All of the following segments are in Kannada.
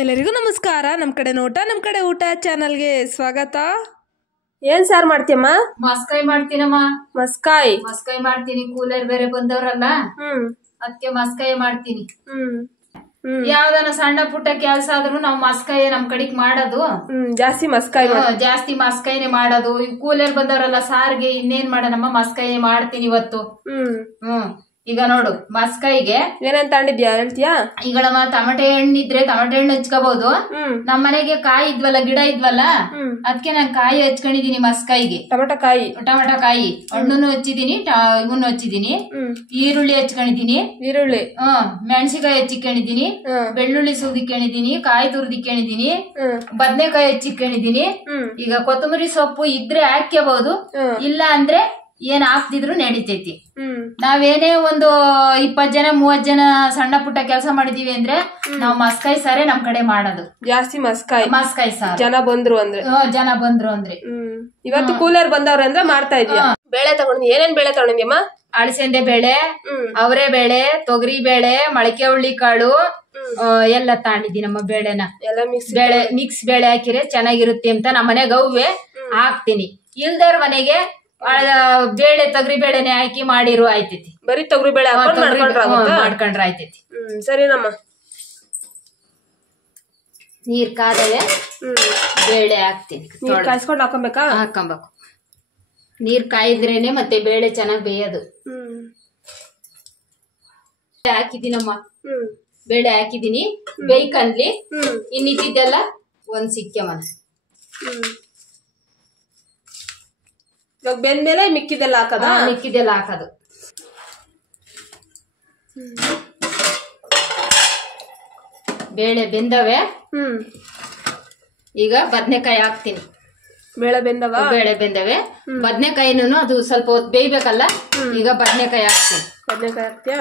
ಎಲ್ಲರಿಗೂ ನಮಸ್ಕಾರ. ನಮ್ಮ ಕಡೆ ನೋಟ ನಮ್ಮ ಕಡೆ ಊಟ ಚಾನಲ್ಗೆ ಸ್ವಾಗತ. ಏನ್ ಸಾರ್ ಮಾಡ್ತೀಯಮ್ಮ? ಮಸ್ಕಾಯಿ ಮಾಡ್ತೀನಮ್ಮ. ಮಸ್ಕಾಯಿ ಮಾಡ್ತೀನಿ. ಕೂಲರ್ ಬೇರೆ ಬಂದವ್ರಲ್ಲ, ಅದಕ್ಕೆ ಮಸ್ಕಾಯಿ ಮಾಡ್ತೀನಿ. ಯಾವ್ದಾನ ಸಣ್ಣ ಪುಟ್ಟ ಕೆಲ್ಸ ಆದ್ರೂ ನಾವ್ ಮಸ್ಕಾಯಿ ನಮ್ ಕಡೆಗ್ ಮಾಡೋದು. ಜಾಸ್ತಿ ಮಸ್ಕಾಯಿನೇ ಮಾಡೋದು. ಈ ಕೂಲರ್ ಬಂದವ್ರಲ್ಲ, ಸಾರ್ಗೆ ಇನ್ನೇನ್ ಮಾಡೋಣಮ್ಮ, ಮಸ್ಕಾಯಿ ಮಾಡ್ತೀನಿ ಇವತ್ತು. ಈಗ ನೋಡು, ಮಸ್ಕಾಯಿಗೆ ಏನೇನ್ ತಗೊಂಡಿದ್ಯಾ ಹೇಳ್ತೀಯಾ? ಈಗ ನಮ್ಮ ಟಮಟೆ ಹಣ್ಣಿದ್ರೆ ಟಮಟೆ ಹಣ್ಣು ಹಚ್ಕೋಬಹುದು. ನಮ್ ಮನೆಗೆ ಕಾಯಿ ಇದ್ವಲ್ಲ, ಗಿಡ ಇದ್ವಲ್ಲ, ಅದಕ್ಕೆ ನಾನ್ ಕಾಯಿ ಹಚ್ಕೊಂಡಿದೀನಿ ಮಸ್ಕಾಯಿಗೆ. ಟಮಟೊ ಕಾಯಿ ಹಣ್ಣನ್ನು ಹಚ್ಚಿದೀನಿ, ಇವನ್ನು ಹಚ್ಚಿದೀನಿ. ಈರುಳ್ಳಿ ಹಚ್ಕೊಂಡಿದೀನಿ, ಮೆಣಸಿಕಾಯಿ ಹಚ್ಚಿಕೊಂಡಿದೀನಿ, ಬೆಳ್ಳುಳ್ಳಿ ಸುದಿಕೊಂಡಿದೀನಿ, ಕಾಯಿ ತುರ್ದಿಕೊಂಡಿದೀನಿ, ಬದ್ನೆಕಾಯಿ ಹಚ್ಚಿಕೊಂಡಿದೀನಿ. ಈಗ ಕೊತ್ತಂಬರಿ ಸೊಪ್ಪು ಇದ್ರೆ ಹಾಕ್ಯಬಹುದು, ಇಲ್ಲ ಅಂದ್ರೆ ಏನ್ ಹಾಕ್ತಿದ್ರು ನಡೀತೈತಿ. ನಾವೇನೇ ಒಂದು 20 ಜನ 30 ಜನ ಸಣ್ಣ ಪುಟ್ಟ ಕೆಲಸ ಮಾಡಿದೀವಿ ಅಂದ್ರೆ ನಾವ್ ಮಸ್ಕಾಯಿ ಸಾರೇ ನಮ್ ಕಡೆ ಮಾಡೋದು. ಜಾಸ್ತಿ ಮಸ್ಕಾಯಿ ಸಾರು ಜನ ಬಂದ್ರು ಅಂದ್ರೆ. ಇವತ್ತು ಕೂಲರ್ ಬಂದವ್ರೆ ಅಂದ್ರೆ ಮಾಡ್ತಾ ಇದೀಯ. ಬೇಳೆ ತಗೊಂಡಿ, ಏನೇನ್ ಬೇಳೆ ತಗೊಂಡಿದ್ಯಮ್ಮ? ಅಳಸಂದೆ ಬೇಳೆ, ಅವರೇ ಬೇಳೆ, ತೊಗರಿ ಬೇಳೆ, ಮೊಳಕೆ ಹುಳ್ಳಿ ಕಾಳು ಎಲ್ಲ ತಗೊಂಡಿದ್ದೀನಿ. ನಮ್ಮ ಬೇಳೆನ ಮಿಕ್ಸ್ ಬೇಳೆ ಹಾಕಿದ್ರೆ ಚೆನ್ನಾಗಿರುತ್ತೆ ಅಂತ ನಮ್ಮ ಮನೆಗೆ ಅವೇ ಹಾಕ್ತೀನಿ. ಇಲ್ದವ್ರ ಮನೆಗೆ ಬೇಳೆ ತೊಗರಿ ಬೇಳೆನೆ ಹಾಕಿ ಮಾಡಿರು ಆಯ್ತೈತಿ. ಬರೀ ತೊಗರಿ ಬೇಳೆ ಮಾಡ್ಕೊಂಡ್ರೆ ಆಯ್ತೈತಿ. ಸರಿನಮ್ಮ. ನೀರ್ ಕಾದವೆ, ಬೇಳೆ ಹಾಕ್ತೀನಿ. ಕಾಯಿಸ್ಕೊಂಡು ಹಾಕೊಬೇಕು. ನೀರ್ ಕಾಯಿದ್ರೇನೆ ಮತ್ತೆ ಬೇಳೆ ಚೆನ್ನಾಗ್ ಬೇಯೋದು. ಹಾಕಿದೀನಮ್ಮ, ಬೇಳೆ ಹಾಕಿದೀನಿ, ಬೇಯ್ಕನ್ಲಿ. ಇನ್ನಿದ್ದೆಲ್ಲ ಒಂದ್ ಸಿಕ್ಕಮ್ಮನ. ಇವಾಗ ಬೆಂದ್ಮೇಲೆ ಮಿಕ್ಕಿದೆಲ್ಲ ಹಾಕೋದು. ಬೇಳೆ ಬೆಂದವೆ. ಈಗ ಬದ್ನೆಕಾಯಿ ಹಾಕ್ತೀನಿ. ಬೇಳೆ ಬೆಂದವೆ. ಬದ್ನೆಕಾಯಿನೂ ಅದು ಸ್ವಲ್ಪ ಹೊತ್ತು ಬೇಯ್ಬೇಕಲ್ಲ, ಈಗ ಬದ್ನೆಕಾಯಿ ಹಾಕ್ತೀನಿ. ಹಾಕ್ತೀಯಾ?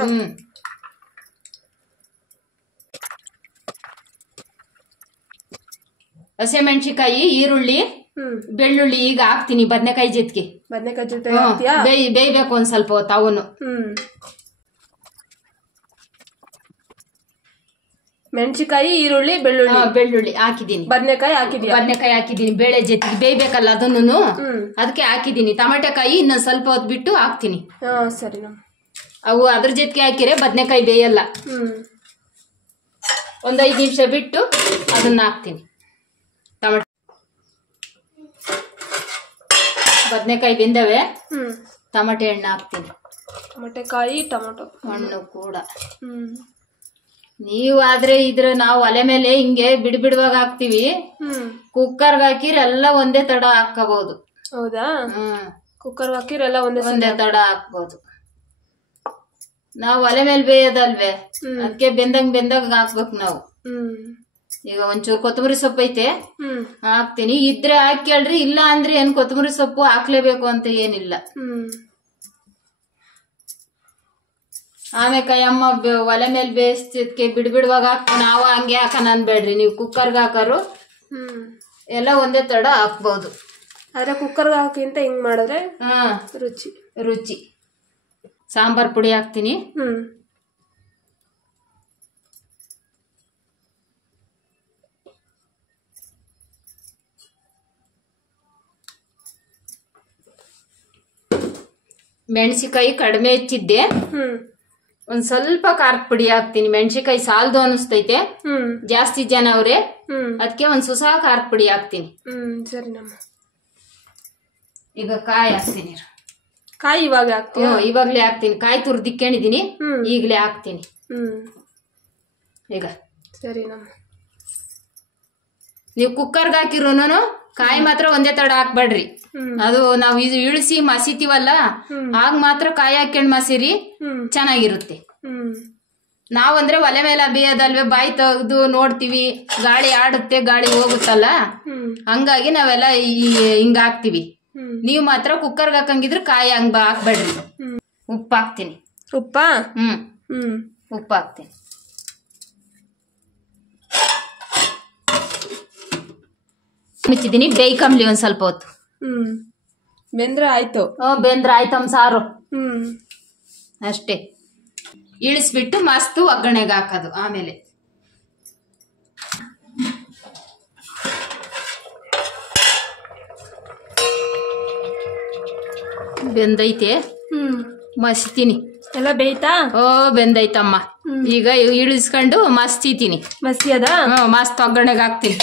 ಹಸಿಮೆಣಸಿಕಾಯಿ, ಈರುಳ್ಳಿ, ಬೆಳ್ಳುಳ್ಳಿ ಈಗ ಹಾಕ್ತೀನಿ ಬದ್ನೆಕಾಯಿ ಜೊತೆಗೆ. ಬೇಯ್ಬೇಕು ಒಂದ್ ಸ್ವಲ್ಪ ಹೊತ್ತು ಅವನು. ಮೆಣಸಿಕಾಯಿ, ಈರುಳ್ಳಿ, ಬೆಳ್ಳುಳ್ಳಿ ಹಾಕಿದೀನಿ. ಬದ್ನೆಕಾಯಿ ಹಾಕಿದೀನಿ ಬೇಳೆ ಜೊತೆಗೆ. ಬೇಯ್ಬೇಕಲ್ಲ ಅದನ್ನು, ಅದಕ್ಕೆ ಹಾಕಿದೀನಿ. ಟಮಾಟೆಕಾಯಿ ಇನ್ನೊಂದ್ ಸ್ವಲ್ಪ ಹೊತ್ತು ಬಿಟ್ಟು ಹಾಕ್ತೀನಿ. ಸರಿ. ಅವು ಅದ್ರ ಜೊತೆಗೆ ಹಾಕಿರೆ ಬದ್ನೆಕಾಯಿ ಬೇಯಲ್ಲ. ಒಂದ್ 5 ನಿಮಿಷ ಬಿಟ್ಟು ಅದನ್ನ ಹಾಕ್ತೀನಿ. ಬದ್ನೆಕಾಯಿ ಬೆಂದವೆ, ಟಮಟೆ ಹಣ್ಣು ಹಾಕ್ತೀನಿ. ಟೊಮೊಟೊ ಹಣ್ಣು ಕೂಡ. ನೀವು ಆದ್ರೆ ನಾವು ಒಲೆ ಮೇಲೆ ಹಿಂಗೆ ಬಿಡುವಾಗ ಹಾಕ್ತಿವಿ. ಕುಕ್ಕರ್ಗೆ ಹಾಕಿರ ಎಲ್ಲ ಒಂದೇ ತಡ ಹಾಕಬಹುದು. ಹೌದಾ? ಕುಕ್ಕರ್ ಹಾಕಿರ ಎಲ್ಲ ಒಂದೇ ತಡ ಹಾಕ್ಬಹುದು. ನಾವು ಒಲೆ ಮೇಲೆ ಬೇಯೋದಲ್ವೇ, ಅದಕ್ಕೆ ಬೆಂದಾಗ ಹಾಕ್ಬೇಕು ನಾವು. ಈಗ ಒಂಚೂರು ಕೊತ್ತಂಬರಿ ಸೊಪ್ಪು ಐತೆ, ಹಾಕ್ತೀನಿ. ಇದ್ರೆ ಹಾಕ್ಯಾಳ್ರಿ, ಇಲ್ಲ ಅಂದ್ರೆ ಏನ್ ಕೊತ್ತಂಬರಿ ಸೊಪ್ಪು ಹಾಕ್ಲೇಬೇಕು ಅಂತ ಏನಿಲ್ಲ. ಆಮೇಕಾಯಿ ಅಮ್ಮ ಒಲೆ ಮೇಲೆ ಬೇಯಿಸ್ತಿದ್ಕೆ ಬಿಡುವಾಗ ನಾವು ಹಂಗೆ ಹಾಕೋಣ ಅನ್ಬೇಡ್ರಿ. ನೀವು ಕುಕ್ಕರ್ಗೆ ಹಾಕೋರು ಎಲ್ಲ ಒಂದೇ ತಡ ಹಾಕ್ಬಹುದು. ಆದ್ರೆ ಕುಕ್ಕರ್ಗೆ ಹಾಕಿಂತ ಹಿಂಗ್ ಮಾಡಿದ್ರೆ ರುಚಿ. ಸಾಂಬಾರ್ ಪುಡಿ ಹಾಕ್ತೀನಿ. ಮೆಣಸಿಕಾಯಿ ಕಡಿಮೆ ಹೆಚ್ಚಿದ್ದೆ, ಒಂದ್ ಸ್ವಲ್ಪ ಖಾರದ ಪುಡಿ ಹಾಕ್ತೀನಿ. ಮೆಣಸಿಕಾಯಿ ಸಾಲದು ಅನಿಸ್ತೈತೆ, ಜಾಸ್ತಿ ಜನ ಅವ್ರೆ, ಅದಕ್ಕೆ ಒಂದ್ ಸುಸ ಖಾರದ ಪುಡಿ ಹಾಕ್ತೀನಿ. ಈಗ ಕಾಯಿ ಹಾಕ್ತೀನಿ. ಕಾಯಿ ಇವಾಗ್ಲೇ ಹಾಕ್ತೀನಿ. ಕಾಯಿ ತುರ್ದಿಕ್ಕೊಂಡಿದೀನಿ, ಈಗ್ಲೇ ಹಾಕ್ತೀನಿ. ಈಗ ನೀವು ಕುಕ್ಕರ್ಗೆ ಹಾಕಿರೋನು ಕಾಯಿ ಮಾತ್ರ ಒಂದೇ ತಡ ಹಾಕ್ಬೇಡ್ರಿ. ಅದು ನಾವು ಇಳಿಸಿ ಮಸಿತೀವಲ್ಲ, ಆಗ ಮಾತ್ರ ಕಾಯಿ ಹಾಕೊಂಡ್ ಮಸಿರಿ, ಚೆನ್ನಾಗಿರುತ್ತೆ. ನಾವಂದ್ರೆ ಒಲೆ ಮೇಲೆ ಬೇಯೋದಲ್ವೇ, ಬಾಯಿ ತೆಗ್ದು ನೋಡ್ತೀವಿ, ಗಾಳಿ ಆಡುತ್ತೆ, ಗಾಳಿ ಹೋಗುತ್ತಲ್ಲ, ಹಂಗಾಗಿ ನಾವೆಲ್ಲ ಹಿಂಗ ಹಾಕ್ತಿವಿ. ನೀವು ಮಾತ್ರ ಕುಕ್ಕರ್ಗೆ ಹಾಕಂಗಿದ್ರೆ ಕಾಯಿ ಹಂಗ ಹಾಕ್ಬೇಡ್ರಿ. ಉಪ್ಪು ಹಾಕ್ತೀನಿ. ಉಪ್ಪು ಹಾಕ್ತೀನಿ. ಮುಚ್ಚಿದೀನಿ, ಬೇಯ್ಕಂಬ್ಲಿ ಒಂದ್ ಸ್ವಲ್ಪ ಹೊತ್ತು. ಬೆಂದ್ರೆ ಆಯ್ತಮ್ಮ ಸಾರು. ಅಷ್ಟೇ. ಇಳಿಸ್ಬಿಟ್ಟು ಮಸ್ತ್ ಒಗ್ಗರಣೆಗೆ ಹಾಕೋದು. ಆಮೇಲೆ ಬೆಂದೈತೆ ಮಸ್ತೀನಿ ಎಲ್ಲ ಬೇಯ್ತಾ? ಓ ಬೆಂದೈತಮ್ಮ. ಈಗ ಇಳಿಸ್ಕೊಂಡು ಮಸ್ತಿತೀನಿ. ಮಸ್ತಿ ಅದ? ಮಸ್ತ್ ಒಗ್ಗರಣೆಗೆ ಹಾಕ್ತೀನಿ.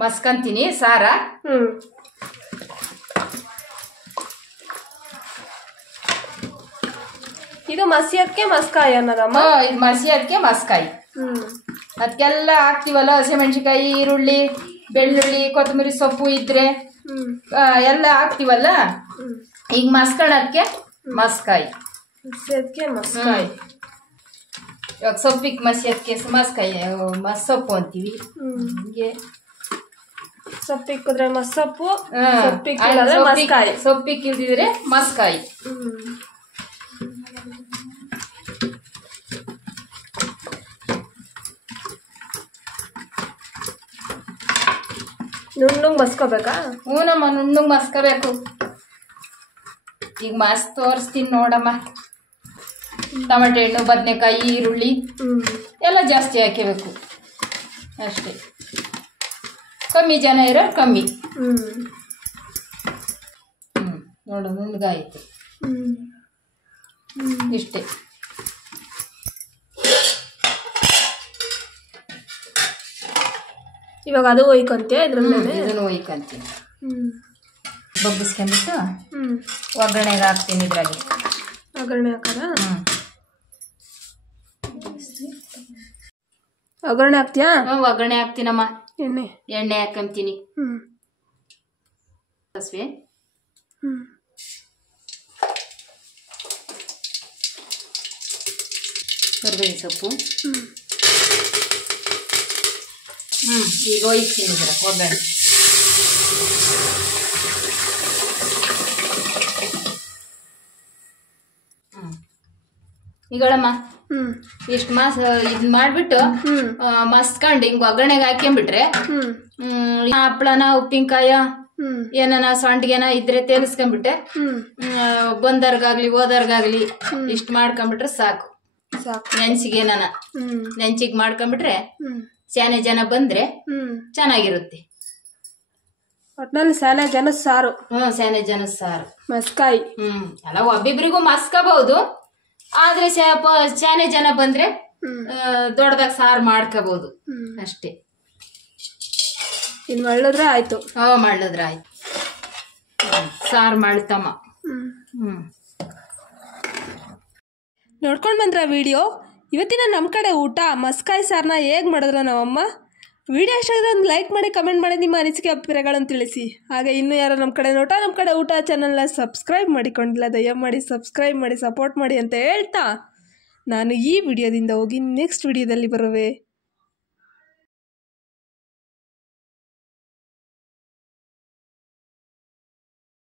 ಮಸ್ಕಂತೀನಿ ಸಾರ. ಇದು ಮಸಿಯದ್ಕೆ ಮಸ್ಕಾಯಿ ಅನ್ನೋದಮ್ಮ. ಇದು ಮಸಿಯದ್ಕೆ ಮಸ್ಕಾಯಿ. ಅದಕ್ಕೆಲ್ಲ ಹಾಕ್ತಿವಲ್ಲ, ಹಸಿಮೆಣಸಿಕಾಯಿ, ಈರುಳ್ಳಿ, ಬೆಳ್ಳುಳ್ಳಿ, ಕೊತ್ತಂಬರಿ ಸೊಪ್ಪು ಇದ್ರೆ ಎಲ್ಲ ಹಾಕ್ತಿವಲ್ಲ. ಈಗ ಮಸ್ಕಣಕ್ಕೆ ಮಸ್ಕಾಯಿ. ಮಸಿಯದ್ಕೆ ಮಸ್ಕಾಯಿ. ಇವಾಗ ಸೊಪ್ಪಿಗೆ ಮಸಿಯದ್ಕೆ ಮಸ್ಕಾಯಿ ಸೊಪ್ಪು ಅಂತೀವಿ. ಹೀಗೆ ಸೊಪ್ಪಿಕ್ಕಿದ್ರೆ ಮಸ್ಸೊಪ್ಪು, ಸೊಪ್ಪಿಕ್ಕಿಲ್ದಿದ್ರೆ ಮಸ್ಕಾಯಿ. ನುಣ್ಣಗ್ ಮಸ್ಕೋಬೇಕಾ? ಹೂನಮ್ಮ, ನುಣ್ಣಗ್ ಮಸ್ಕೋಬೇಕು. ಈಗ ಮಸ್ತ್ ತೋರಿಸ್ತೀನಿ ನೋಡಮ್ಮ. ಟೊಮೆಟೊ ಹಣ್ಣು, ಬದನೆಕಾಯಿ, ಈರುಳ್ಳಿ ಎಲ್ಲ ಜಾಸ್ತಿ ಹಾಕಬೇಕು ಅಷ್ಟೇ. ಕಮ್ಮಿ ಜನ ಇರೋ ಕಮ್ಮಿ. ನೋಡು ನುಣ್ಣಗಾಯಿತು ಇಷ್ಟೇ. ಇವಾಗ ಅದು ಒಯ್ಕೊಂತೀಯ? ಇದನ್ನು ಒಯ್ಕೊಂತೀನಿ. ಬಗ್ಗಿಸ್ಕೊಂಡ್ಬಿಟ್ಟು ಒಗ್ಗರಣೆಗೆ ಹಾಕ್ತೀನಿ. ಇದ್ರಾಗೆ ಒಗ್ಗರಣೆ ಹಾಕದ? ಒಗ್ಗರಣೆ ಹಾಕ್ತೀಯಾ? ಒಗ್ಗರಣೆ ಹಾಕ್ತೀನಮ್ಮ. ಎಣ್ಣೆ ಹಾಕೊಂತೀನಿ. ಸಾಸಿವೆ, ಕರಿಬೇವಿನ ಸೊಪ್ಪು. ಈಗ ಒಯ್ತೀನಿ ಒಗ್ಗರಣೆ. ಈಗಳಮ್ಮ ಇಷ್ಟು ಇದ್ ಮಾಡ್ಬಿಟ್ಟು ಮಸ್ತ್ಕೊಂಡು ಹಿಂಗ್ ಒಗ್ಗರಣೆಗೆ ಹಾಕ್ಕೊಂಡ್ಬಿಟ್ರೆ ಹಪ್ಳನ, ಉಪ್ಪಿನಕಾಯ, ಏನನ ಸೊಂಟ್ಗೆನ ಇದ್ರೆ ತೇಲಿಸ್ಕೊಂಡ್ಬಿಟ್ಟೆ ಬಂದರ್ಗಾಗ್ಲಿ ಹೋದರ್ಗಾಗ್ಲಿ ಇಷ್ಟ್ ಮಾಡ್ಕೊಂಡ್ಬಿಟ್ರೆ ಸಾಕು. ನೆನ್ಸಿಗೇನ ನೆನ್ಸಿಗೆ ಮಾಡ್ಕೊಂಡ್ಬಿಟ್ರೆ ಸ್ಯಾನೆ ಜನ ಬಂದ್ರೆ ಚೆನ್ನಾಗಿರುತ್ತೆ. ಒಟ್ನಲ್ಲಿ ಸ್ಯಾನೆ ಜನದ ಸಾರು. ಸ್ಯಾನೆ ಜನದ ಸಾರು ಮಸ್ಕಾಯಿ. ಎಲ್ಲ ಒಬ್ಬಿಬ್ರಿಗೂ ಮಸ್ಕಬಹುದು. ಆದ್ರೆ ಸ್ಯಾನೆ ಜನ ಬಂದ್ರೆ ದೊಡ್ಡದಾಗ ಸಾರು ಮಾಡ್ಕೋಬಹುದು ಅಷ್ಟೇ. ಇನ್ ಮಾಡಿದ್ರೆ ಆಯ್ತು. ಮಾಡಿದ್ರೆ ಆಯ್ತು. ಸಾರು ಮಾಡ್ತಮ್ಮ. ನೋಡ್ಕೊಂಡು ಬಂದ್ರ ವಿಡಿಯೋ. ಇವತ್ತಿನ ನಮ್ಮ ಕಡೆ ಊಟ ಮಸ್ಕಾಯಿ ಸಾರನ್ನ ಹೇಗೆ ಮಾಡಿದ್ರು ನಮ್ಮಮ್ಮ. ವಿಡಿಯೋ ಇಷ್ಟ ಆಗಿದ್ರೆ ಒಂದು ಲೈಕ್ ಮಾಡಿ, ಕಮೆಂಟ್ ಮಾಡಿ, ನಿಮ್ಮ ಅನಿಸಿಕೆ ಅಭಿಪ್ರಾಯಗಳನ್ನು ತಿಳಿಸಿ. ಹಾಗೆ ಇನ್ನೂ ಯಾರು ನಮ್ಮ ಕಡೆ ಊಟ ಚಾನಲ್ನ ಸಬ್ಸ್ಕ್ರೈಬ್ ಮಾಡಿಕೊಂಡಿಲ್ಲ, ದಯಮಾಡಿ ಸಬ್ಸ್ಕ್ರೈಬ್ ಮಾಡಿ, ಸಪೋರ್ಟ್ ಮಾಡಿ ಅಂತ ಹೇಳ್ತಾ ನಾನು ಈ ವಿಡಿಯೋದಿಂದ ಹೋಗಿ ನೆಕ್ಸ್ಟ್ ವಿಡಿಯೋದಲ್ಲಿ ಬರುವೆ.